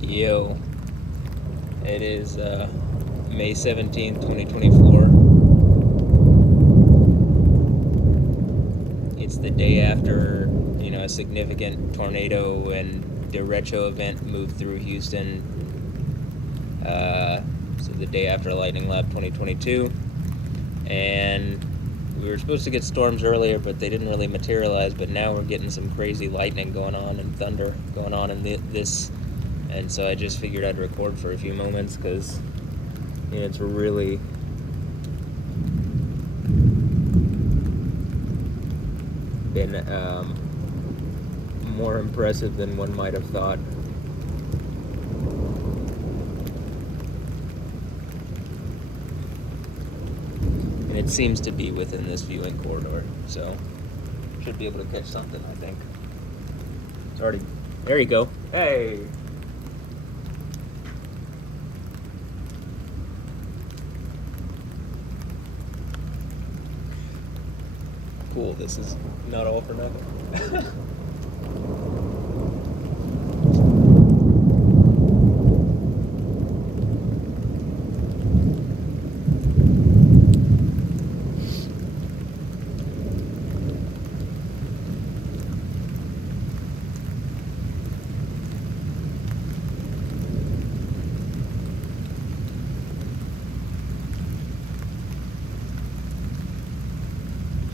Yo, it is May 17th, 2024. It's the day after, a significant tornado and derecho event moved through Houston. So the day after Lightning Lab 2022. And we were supposed to get storms earlier, but they didn't really materialize. But now we're getting some crazy lightning going on and thunder going on in this. And so I just figured I'd record for a few moments because it's really been more impressive than one might have thought. And it seems to be within this viewing corridor, so should be able to catch something, I think. It's already... There you go. Hey! Cool, this is not all for nothing.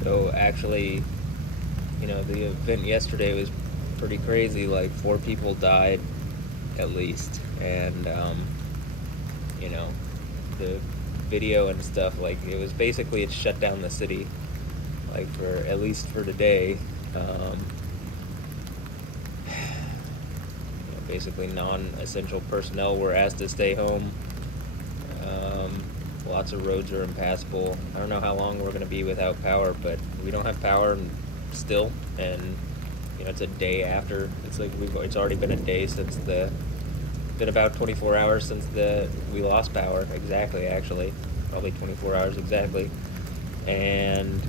So actually, the event yesterday was pretty crazy. Like 4 people died at least, and the video and stuff, like it shut down the city, like for at least for today. Basically non-essential personnel were asked to stay home. Lots of roads are impassable. I don't know how long we're going to be without power, but we don't have power still, and it's a day after. It's already been a day since been about 24 hours since we lost power. Exactly, actually, probably 24 hours exactly, and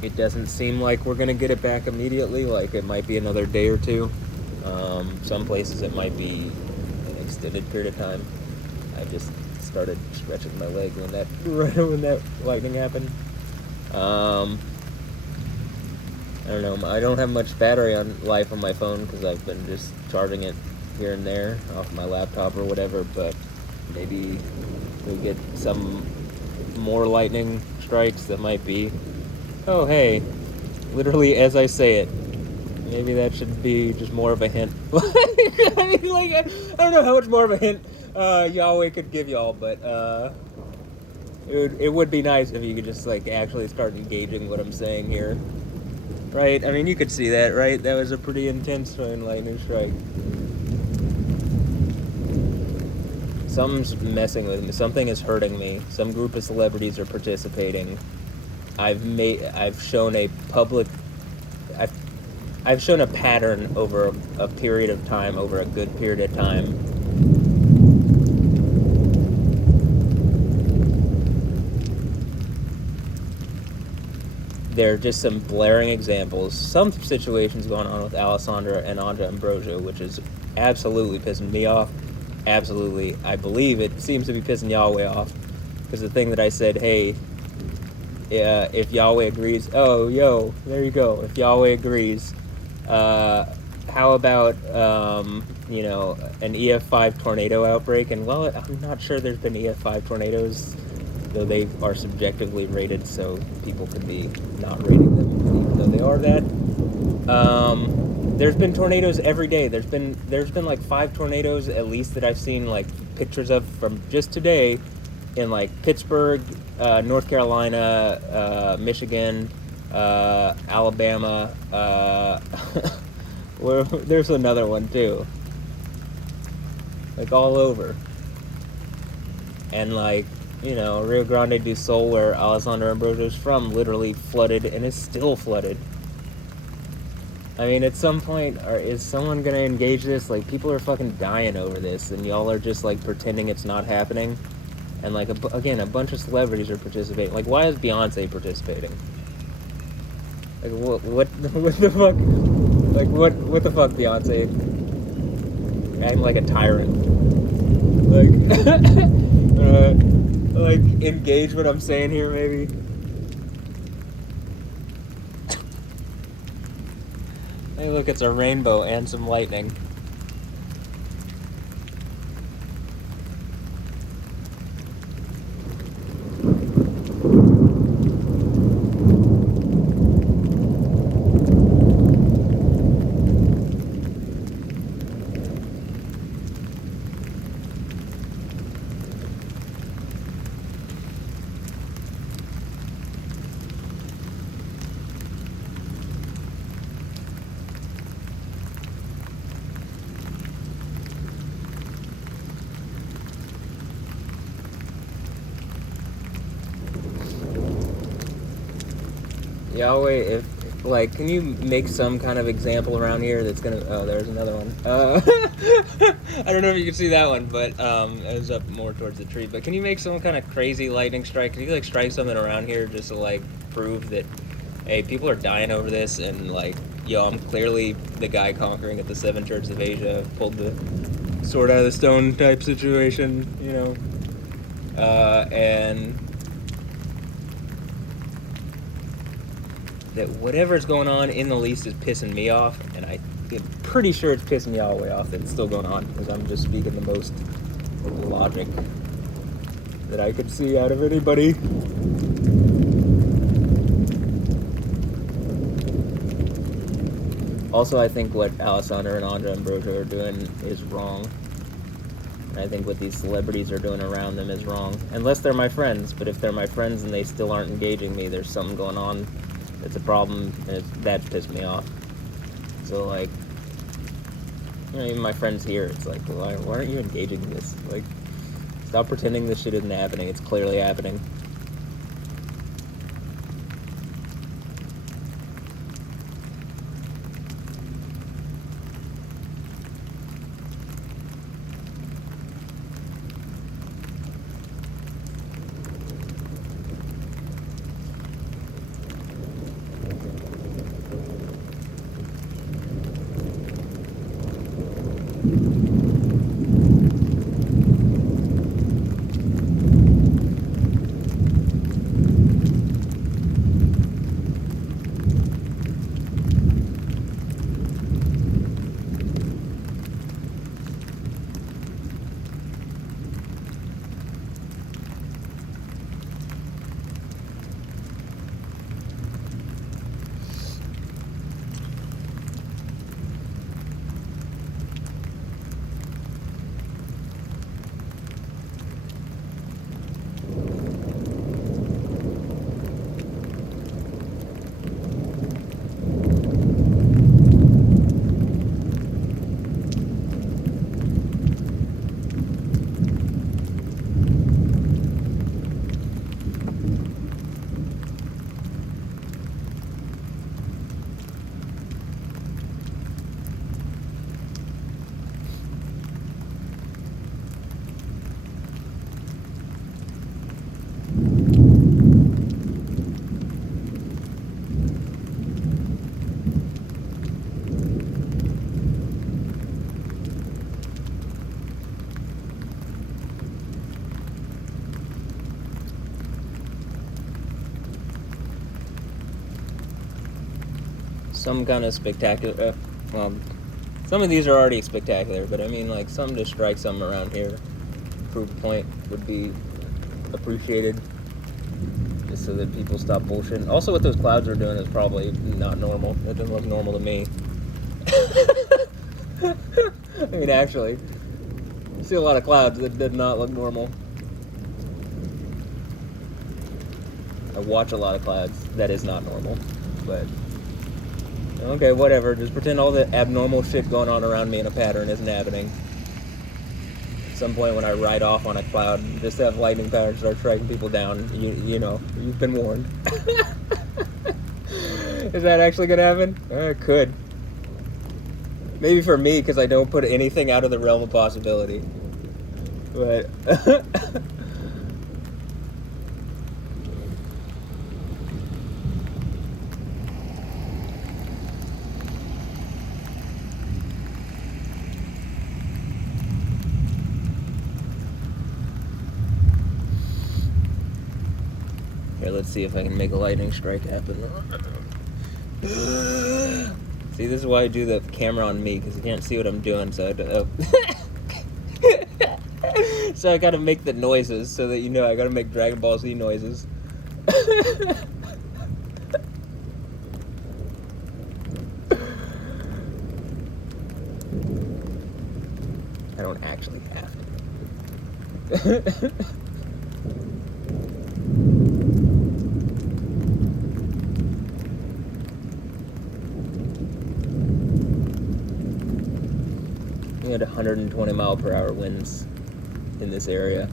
it doesn't seem like we're going to get it back immediately. Like, it might be another day or two. Some places it might be an extended period of time. I just started stretching my leg when that lightning happened. I don't know. I don't have much battery life on my phone because I've been just charging it here and there off my laptop or whatever. But maybe we'll get some more lightning strikes that might be... Oh, hey, literally as I say it. Maybe that should be just more of a hint. I don't know how much more of a hint Yahweh could give y'all, but it would be nice if you could just actually start engaging what I'm saying here. Right? I mean, you could see that, right? That was a pretty intense lightning strike. Something's messing with me. Something is hurting me. Some group of celebrities are participating. I've shown a pattern over a period of time, over a good period of time. There are just some blaring examples. Some situations going on with Alessandra and Anja Ambrosio, which is absolutely pissing me off. Absolutely. I believe it seems to be pissing Yahweh off. Because the thing that I said, hey, if Yahweh agrees, there you go. If Yahweh agrees, how about, an EF5 tornado outbreak? And, well, I'm not sure there's been EF5 tornadoes, though they are subjectively rated, so people could be not rating them, even though they are that. There's been tornadoes every day. There's been like 5 tornadoes, at least, that I've seen, pictures of from just today in, Pittsburgh, North Carolina, Michigan, Alabama, there's another one too, all over. And Rio Grande do Sul, where Alessandra Ambrosio's from, literally flooded and is still flooded. I mean, at some point, is someone gonna engage this? People are fucking dying over this, and y'all are just pretending it's not happening. And again, a bunch of celebrities are participating. Why is Beyonce participating? Like what the fuck? Like what the fuck, Beyonce? Acting like a tyrant. Like like engage what I'm saying here, maybe. Hey, look, it's a rainbow and some lightning. Yahweh, if like, can you make some kind of example around here that's gonna? Oh, there's another one. I don't know if you can see that one, but it was up more towards the tree. But can you make some kind of crazy lightning strike? Can you like strike something around here just to like prove that, hey, people are dying over this, and like, yo, I'm clearly the guy conquering at the seven churches of Asia, pulled the sword out of the stone type situation, you know, and that whatever's going on in the least is pissing me off, and I'm pretty sure it's pissing Yahweh off that it's still going on, because I'm just speaking the most logic that I could see out of anybody. Also, I think what Alessandra and Andra and Brojo are doing is wrong. And I think what these celebrities are doing around them is wrong. Unless they're my friends, but if they're my friends and they still aren't engaging me, there's something going on. It's a problem, and that's pissed me off. So, like, you know, even my friends here, it's like, why aren't you engaging in this? Like, stop pretending this shit isn't happening. It's clearly happening. Some kind of spectacular, well, some of these are already spectacular, but I mean, like, some to strike some around here, prove a point would be appreciated, just so that people stop bullshitting. Also, what those clouds are doing is probably not normal. It doesn't look normal to me. I mean, actually, I see a lot of clouds that did not look normal. I watch a lot of clouds that is not normal, but okay, whatever. Just pretend all the abnormal shit going on around me in a pattern isn't happening. At some point when I ride off on a cloud, just have lightning patterns start striking people down. You know, you've been warned. Is that actually gonna happen? It could. Maybe for me, because I don't put anything out of the realm of possibility. But let's see if I can make a lightning strike happen. See, this is why I do the camera on me, because you can't see what I'm doing, so so I gotta make the noises so that you know I gotta make Dragon Ball Z noises. I don't actually have to. We had 120 mile per hour winds in this area.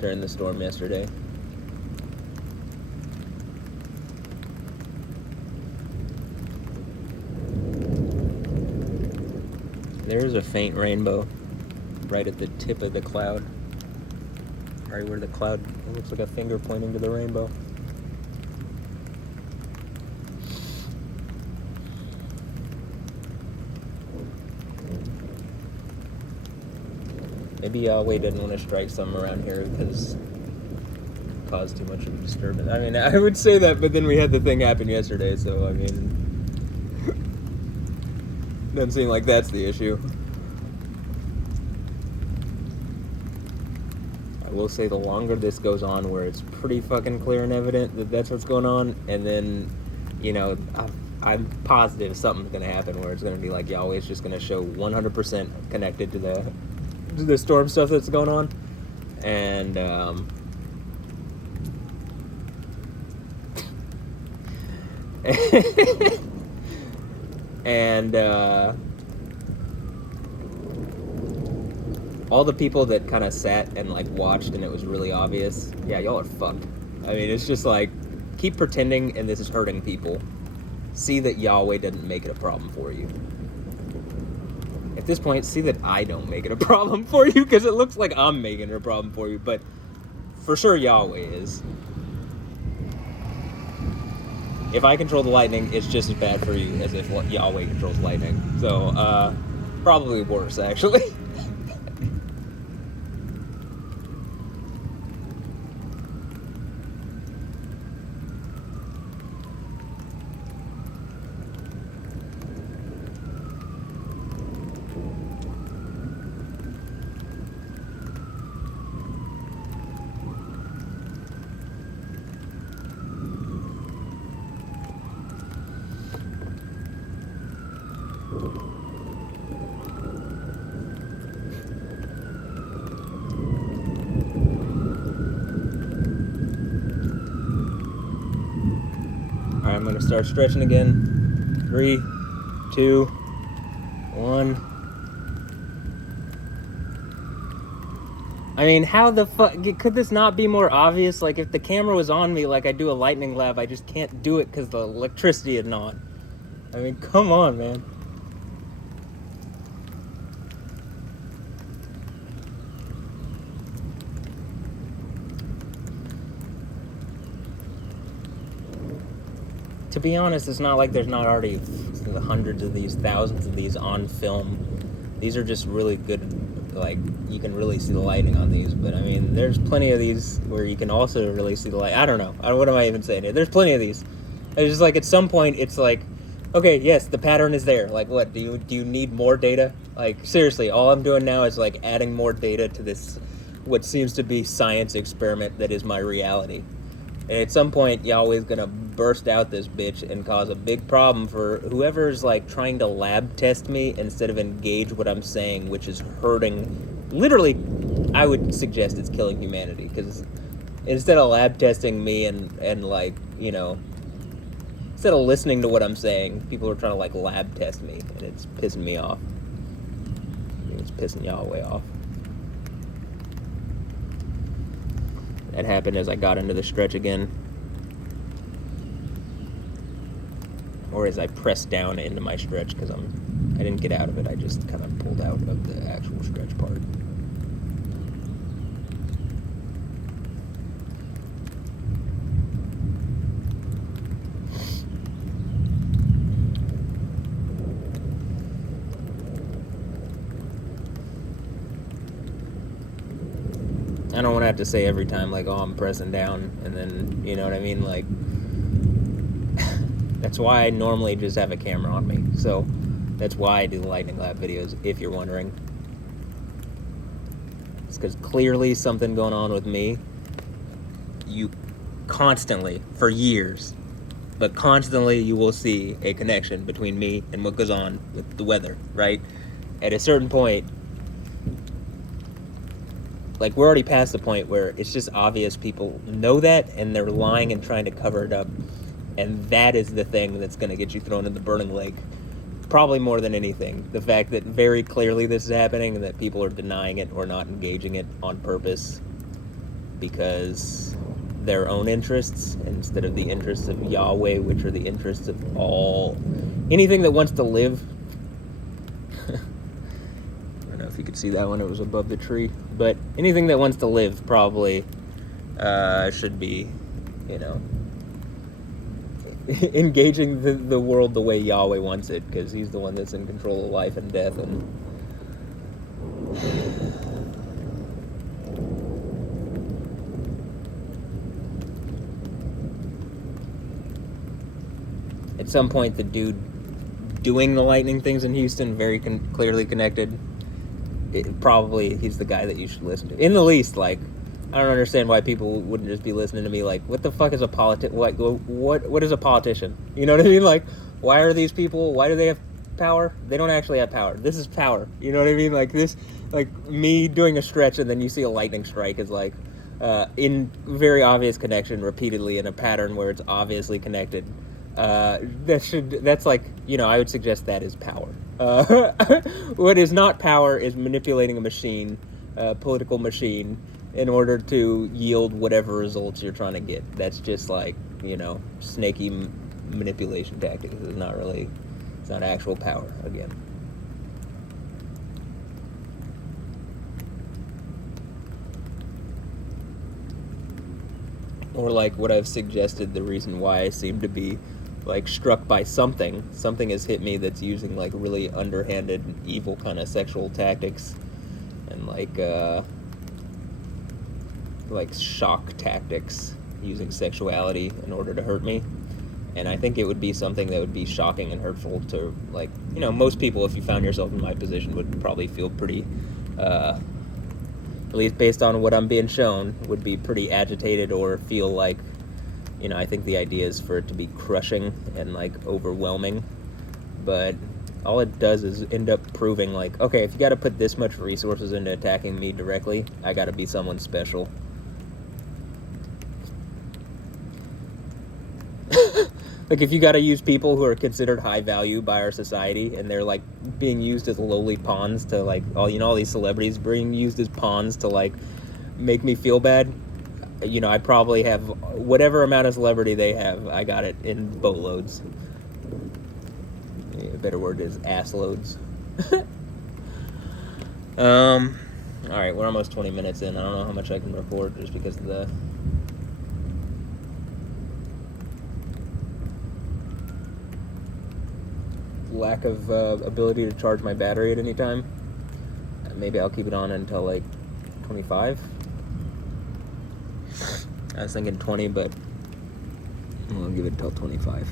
During the storm yesterday. There's a faint rainbow right at the tip of the cloud. Right where the cloud, it looks like a finger pointing to the rainbow. Maybe Yahweh didn't want to strike some around here because it caused too much of a disturbance. I mean, I would say that, but then we had the thing happen yesterday, so I mean, doesn't seem like that's the issue. I will say the longer this goes on, where it's pretty fucking clear and evident that that's what's going on, and then, you know, I'm positive something's going to happen where it's going to be like Yahweh's just going to show 100% connected to the storm stuff that's going on, and and all the people that kind of sat and like watched and it was really obvious, yeah, y'all are fucked. I mean, it's just like, keep pretending and this is hurting people. See that Yahweh didn't make it a problem for you. At this point, see that I don't make it a problem for you, because it looks like I'm making it a problem for you, but for sure Yahweh is. If I control the lightning, it's just as bad for you as if Yahweh controls lightning. So, probably worse, actually. Alright, I'm gonna start stretching again. 3, 2, 1. I mean, how the fuck could this not be more obvious? Like, if the camera was on me like I do a lightning lab, I just can't do it because the electricity is not. I mean, come on, man. To be honest, it's not like there's not already hundreds of these, thousands of these on film. These are just really good, like, you can really see the lighting on these, but I mean, there's plenty of these where you can also really see the light. I don't know. What am I even saying here? There's plenty of these. It's just like, at some point, it's like, okay, yes, the pattern is there. Like, what, do you need more data? Like, seriously, all I'm doing now is, like, adding more data to this, what seems to be science experiment that is my reality. And at some point, Yahweh's gonna burst out this bitch and cause a big problem for whoever's, like, trying to lab test me instead of engage what I'm saying, which is hurting, literally, I would suggest it's killing humanity, because instead of lab testing me and like, you know, instead of listening to what I'm saying, people are trying to, like, lab test me, and it's pissing me off. It's pissing Yahweh off. That happened as I got into the stretch again. Or as I pressed down into my stretch, because I didn't get out of it, I just kind of pulled out of the actual stretch part. I don't want to have to say every time, like, oh, I'm pressing down, and then, you know what I mean? Like, that's why I normally just have a camera on me. So that's why I do the lightning lab videos, if you're wondering. It's because clearly something going on with me. You constantly, for years, but constantly you will see a connection between me and what goes on with the weather, right? At a certain point, like, we're already past the point where it's just obvious people know that and they're lying and trying to cover it up. And that is the thing that's going to get you thrown in the burning lake. Probably more than anything. The fact that very clearly this is happening and that people are denying it or not engaging it on purpose because their own interests instead of the interests of Yahweh, which are the interests of all. Anything that wants to live. I don't know if you could see that one. It was above the tree. But anything that wants to live probably should be, you know, engaging the world the way Yahweh wants it, because he's the one that's in control of life and death. And at some point, the dude doing the lightning things in Houston, very clearly connected. He's the guy that you should listen to. In the least, like, I don't understand why people wouldn't just be listening to me. Like, what the fuck is a what is a politician? You know what I mean? Like, why are these people? Why do they have power? They don't actually have power. This is power. You know what I mean? Like this, like me doing a stretch and then you see a lightning strike is like, in very obvious connection repeatedly in a pattern where it's obviously connected. That's like, you know, I would suggest that is power. What is not power is manipulating a machine, political machine, in order to yield whatever results you're trying to get. That's just like, you know, snaky manipulation tactics. It's not actual power, again. Or like what I've suggested, the reason why I seem to be like struck by something has hit me that's using like really underhanded, evil kind of sexual tactics and like shock tactics, using sexuality in order to hurt me. And I think it would be something that would be shocking and hurtful to, like, you know, most people, if you found yourself in my position, would probably feel pretty, at least based on what I'm being shown, would be pretty agitated or feel like, you know, I think the idea is for it to be crushing and like overwhelming. But all it does is end up proving like, okay, if you got to put this much resources into attacking me directly, I got to be someone special. Like, if you got to use people who are considered high value by our society, and they're like being used as lowly pawns to like, all these celebrities being used as pawns to like make me feel bad, you know, I probably have whatever amount of celebrity they have, I got it in boatloads. Yeah, a better word is ass loads. Alright, we're almost 20 minutes in. I don't know how much I can record just because of the lack of ability to charge my battery at any time. Maybe I'll keep it on until like 25. I was thinking 20, but I'll give it until 25.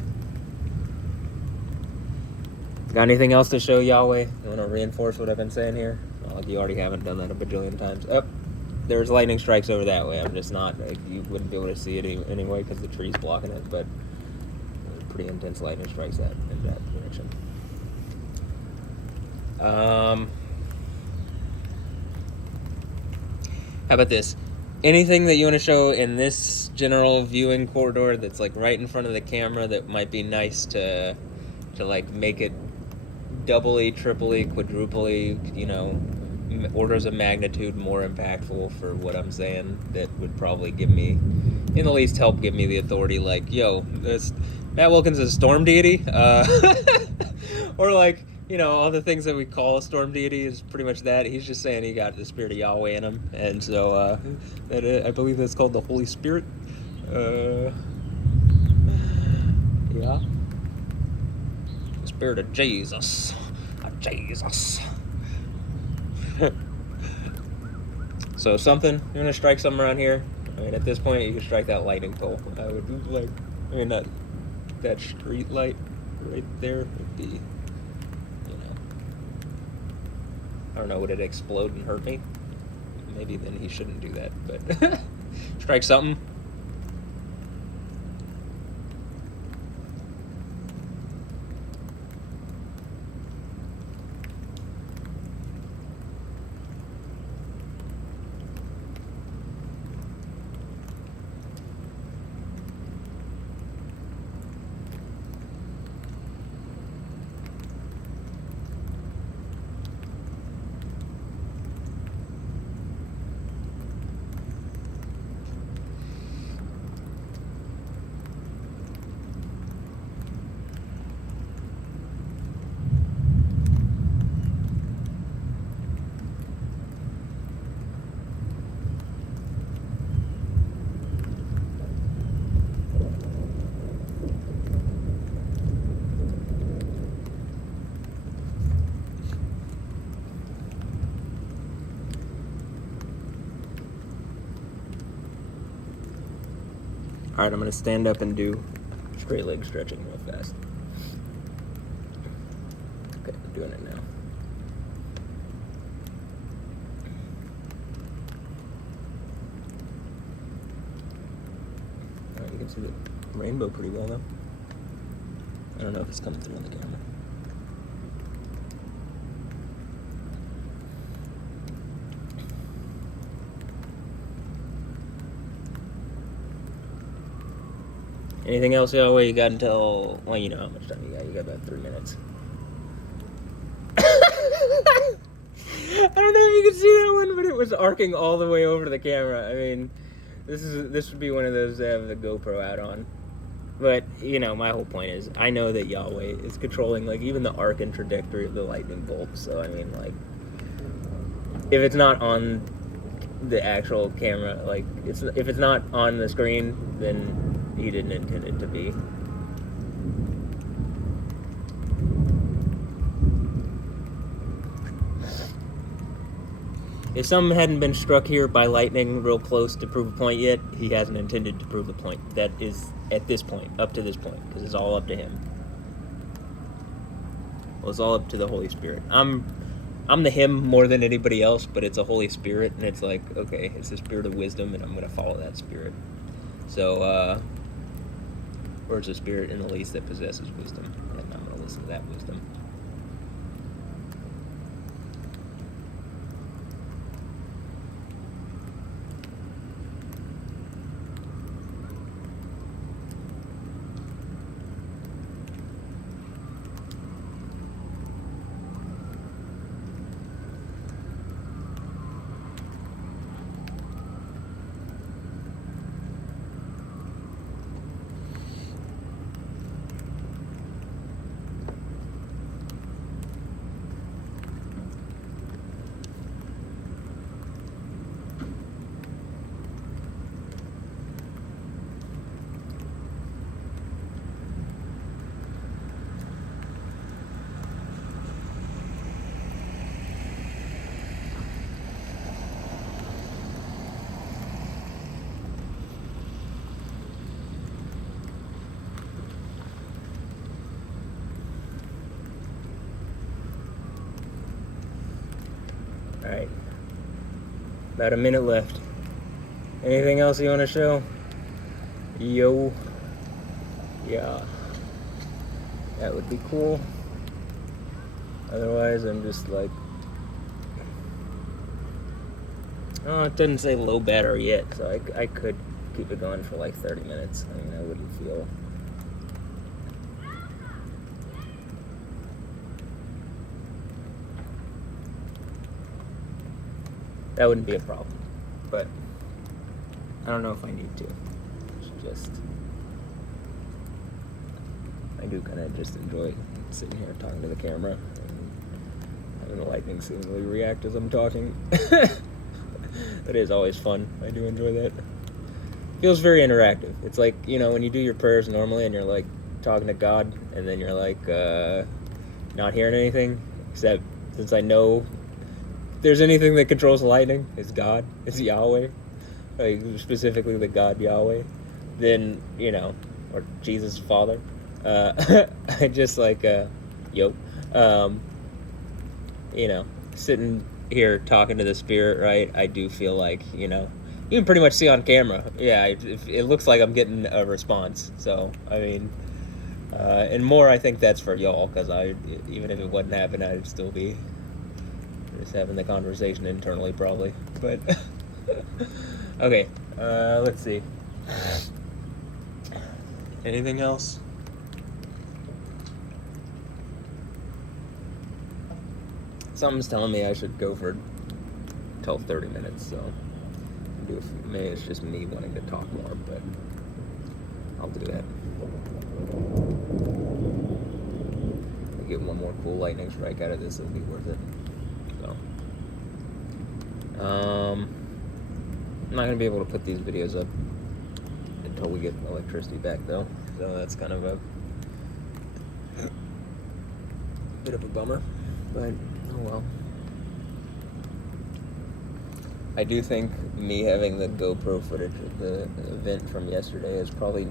Got anything else to show, Yahweh? You want to reinforce what I've been saying here? Well, you already haven't done that a bajillion times. Oh, there's lightning strikes over that way. I'm just not, like, you wouldn't be able to see it anyway because the tree's blocking it, but pretty intense lightning strikes in that direction. How about this? Anything that you want to show in this general viewing corridor that's like right in front of the camera that might be nice to like make it doubly, triply, quadruply, you know, orders of magnitude more impactful for what I'm saying, that would probably give me, in the least, help give me the authority, like, yo, this Matt Wilkins is a storm deity, or like, you know, all the things that we call a storm deity is pretty much that. He's just saying he got the spirit of Yahweh in him, and so I believe that's called the Holy Spirit. Yeah, the spirit of Jesus, So something, you want to strike something around here? I mean, at this point, you can strike that lighting pole. I would like, I mean, that street light right there would be, you know, I don't know, would it explode and hurt me? Maybe then he shouldn't do that, but strike something. Alright, I'm going to stand up and do straight leg stretching real fast. Okay, I'm doing it now. Alright, you can see the rainbow pretty well though. I don't know if it's coming through on the camera. Anything else, Yahweh? You got until, well, you know how much time you got. You got about 3 minutes. I don't know if you can see that one, but it was arcing all the way over to the camera. I mean, this would be one of those that have the GoPro out on. But, you know, my whole point is, I know that Yahweh is controlling, like, even the arc and trajectory of the lightning bolt. So, I mean, like, if it's not on the actual camera, like, if it's not on the screen, then he didn't intend it to be. If something hadn't been struck here by lightning real close to prove a point yet, he hasn't intended to prove a point. That is at this point, up to this point, because it's all up to him. Well, it's all up to the Holy Spirit. I'm the him more than anybody else, but it's a Holy Spirit, and it's like, okay, it's the spirit of wisdom, and I'm going to follow that spirit. So, or it's a spirit in the least that possesses wisdom, and I'm going to listen to that wisdom. Alright. About a minute left. Anything else you want to show? Yo. Yeah. That would be cool. Otherwise, I'm just like... Oh, it doesn't say low battery yet, so I could keep it going for like 30 minutes. I mean, I wouldn't feel... That wouldn't be a problem, but I don't know if I need to. It's just, I do kind of just enjoy sitting here talking to the camera and having the lightning seemingly react as I'm talking. That is always fun. I do enjoy that. Feels very interactive. It's like, you know, when you do your prayers normally and you're like talking to God and then you're like not hearing anything, except since I know there's anything that controls lightning, it's God, it's Yahweh, like specifically the God Yahweh, then, you know, or Jesus Father. I just like, yo, you know, sitting here talking to the spirit, right? I do feel like, you know, you can pretty much see on camera. Yeah, it looks like I'm getting a response. So, I mean, and more, I think that's for y'all, because even if it wasn't happening, I'd still be just having the conversation internally, probably. But, okay, let's see. Anything else? Something's telling me I should go for 30 minutes, so maybe it's just me wanting to talk more, but I'll do that. I'll get one more cool lightning strike out of this, it'll be worth it. So, I'm not going to be able to put these videos up until we get electricity back, though, so that's kind of a bit of a bummer, but oh well. I do think me having the GoPro footage of the event from yesterday is probably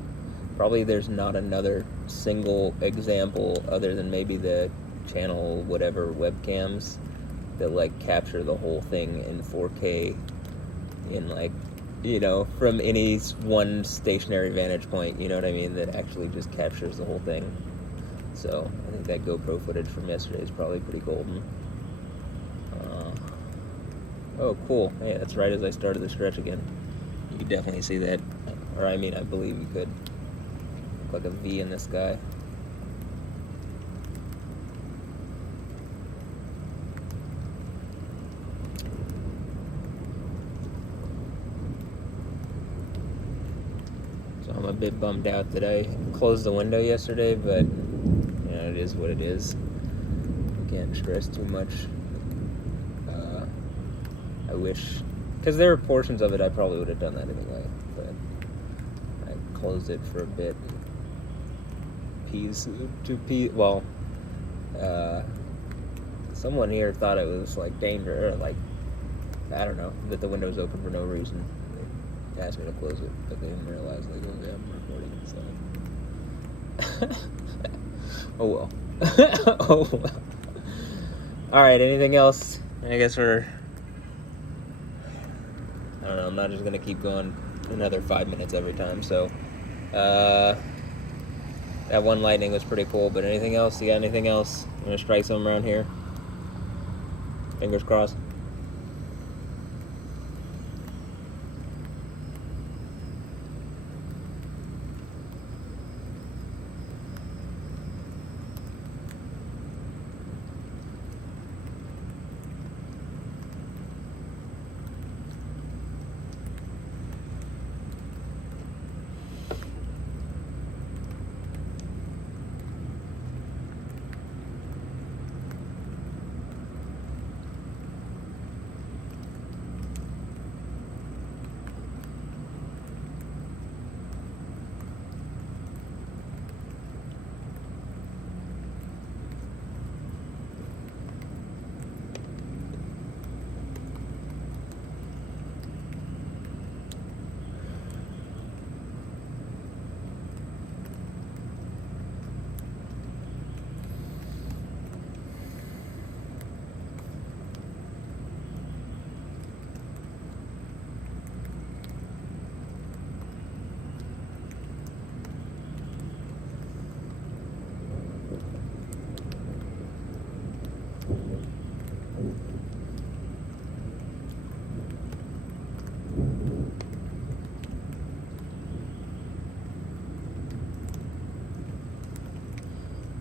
there's not another single example other than maybe the channel whatever webcams that like capture the whole thing in 4K in like, you know, from any one stationary vantage point, you know what I mean, that actually just captures the whole thing. So I think that GoPro footage from yesterday is probably pretty golden. Oh, cool. Hey, that's right as I started the stretch again. You could definitely see that. Or, I mean, I believe you could. Look like a V in the sky. So I'm a bit bummed out that I closed the window yesterday, but, you know, it is what it is. Can't stress too much. I wish, because there were portions of it I probably would have done that anyway, but I closed it for a bit. Someone here thought it was like danger, or like, I don't know, that the window's open for no reason. They asked me to close it, but they didn't realize, like, okay, I'm recording, so. Oh well. Oh well. Alright, anything else? I guess I don't know, I'm not just going to keep going another 5 minutes every time, so, that one lightning was pretty cool, but anything else? You got anything else? I'm going to strike something around here. Fingers crossed.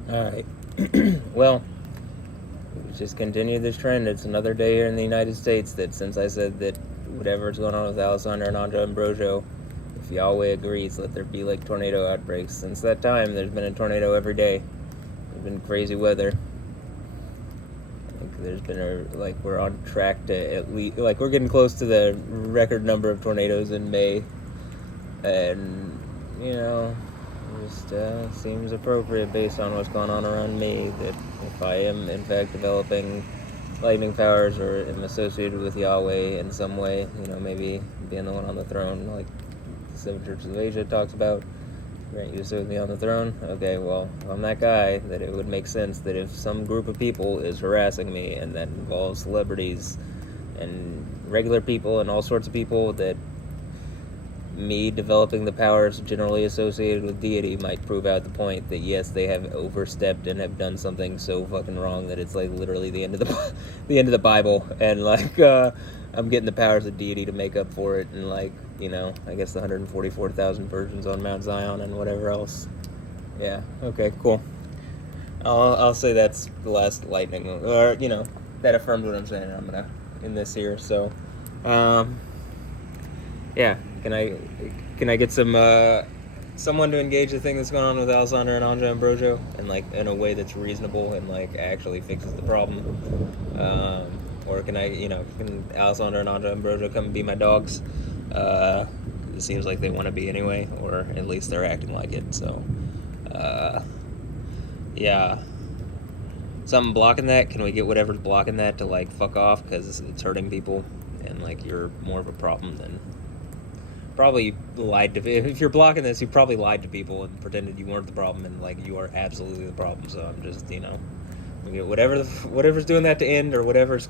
Alright. Well, just continue this trend. It's another day here in the United States that since I said that whatever's going on with Alessandra and Andra Ambrosio, if Yahweh agrees, let there be like tornado outbreaks. Since that time, there's been a tornado every day. There's been crazy weather. I think there's been we're on track to at least, like, we're getting close to the record number of tornadoes in May. And, you know, just seems appropriate based on what's going on around me that if I am in fact developing lightning powers or am associated with Yahweh in some way, maybe being the one on the throne, like the Seven Churches of Asia talks about. Grant you to sit with me on the throne? Okay, well, if I'm that guy, that it would make sense that if some group of people is harassing me, and that involves celebrities and regular people and all sorts of people, that me developing the powers generally associated with deity might prove out the point that yes, they have overstepped and have done something so fucking wrong that it's like literally the end of the Bible, and like I'm getting the powers of deity to make up for it, and like I guess the 144,000 virgins on Mount Zion and whatever else. Yeah. Okay. Cool. I'll say that's the last lightning, or that affirmed what I'm saying. I'm gonna end this here. So, yeah. Can I get someone to engage the thing that's going on with Alessandra and Anja Ambrosio, and like in a way that's reasonable and like actually fixes the problem? Or can can Alessandra and Anja Ambrosio come and be my dogs? It seems like they want to be anyway, or at least they're acting like it. So, yeah. Something blocking that? Can we get whatever's blocking that to like fuck off, because it's hurting people, and like you're more of a problem than probably lied to. If you're blocking this, you probably lied to people and pretended you weren't the problem, and like you are absolutely the problem. So I'm just we get whatever's doing that to end, or whatever's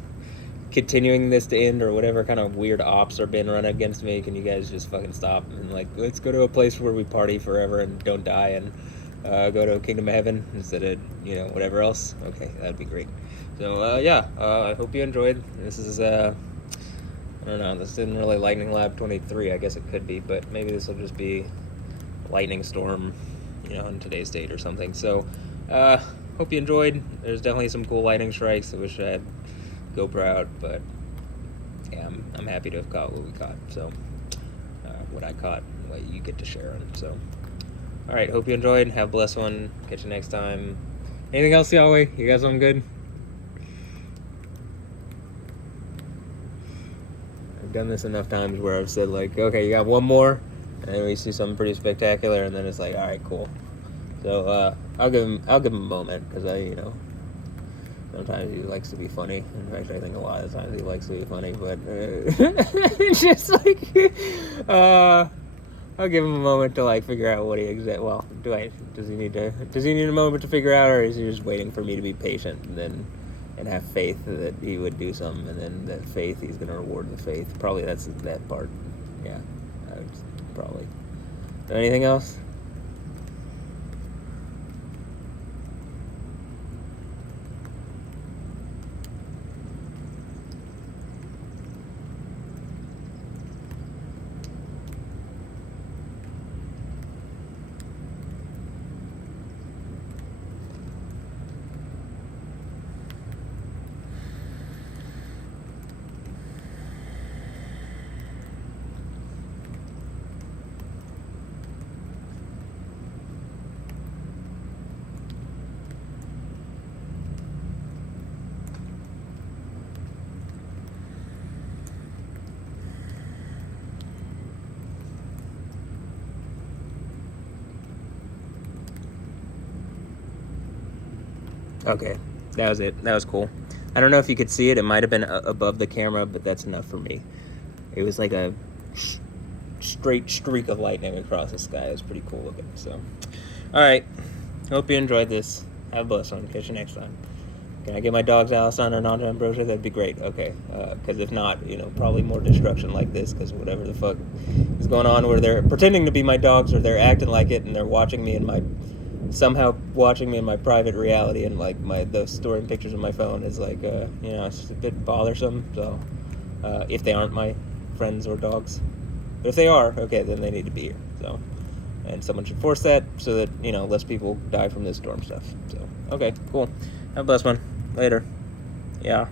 continuing this to end, or whatever kind of weird ops are being run against me. Can you guys just fucking stop and like let's go to a place where we party forever and don't die, and go to Kingdom of Heaven instead of whatever else? Okay, that'd be great. So yeah, I hope you enjoyed. This is I don't know, this isn't really Lightning Lab 23. I guess it could be, but maybe this will just be lightning storm, in today's date or something. So, hope you enjoyed. There's definitely some cool lightning strikes. I wish I had GoPro out, but yeah, I'm happy to have caught what we caught. So, what I caught, what you get to share on. So, all right, hope you enjoyed. Have a blessed one. Catch you next time. Anything else, Yahweh? You guys doing good? Done this enough times where I've said like, okay, you got one more, and then we see something pretty spectacular, and then it's like, all right, cool. So I'll give him a moment, because sometimes he likes to be funny. In fact, I think a lot of the times he likes to be funny, but it's just like I'll give him a moment to like figure out what he well, does he need a moment to figure out, or is he just waiting for me to be patient and have faith that he would do something, and then that faith, he's going to reward the faith? Probably that's that part. Yeah, I would probably. Anything else? Okay, that was it. That was cool. I don't know if you could see it. It might have been above the camera, but that's enough for me. It was like a straight streak of lightning across the sky. It was pretty cool looking. So, all right. Hope you enjoyed this. Have a blessed one. Catch you next time. Can I get my dogs Alessandra and Anja Ambrosio? That'd be great. Okay. Because if not, probably more destruction like this, because whatever the fuck is going on where they're pretending to be my dogs, or they're acting like it, and they're watching me in my private reality, and like the storing pictures of my phone is like it's just a bit bothersome. So if they aren't my friends or dogs, but if they are, okay, then they need to be here. So, and someone should force that so that less people die from this storm stuff. So okay, cool. Have a blessed one. Later. Yeah.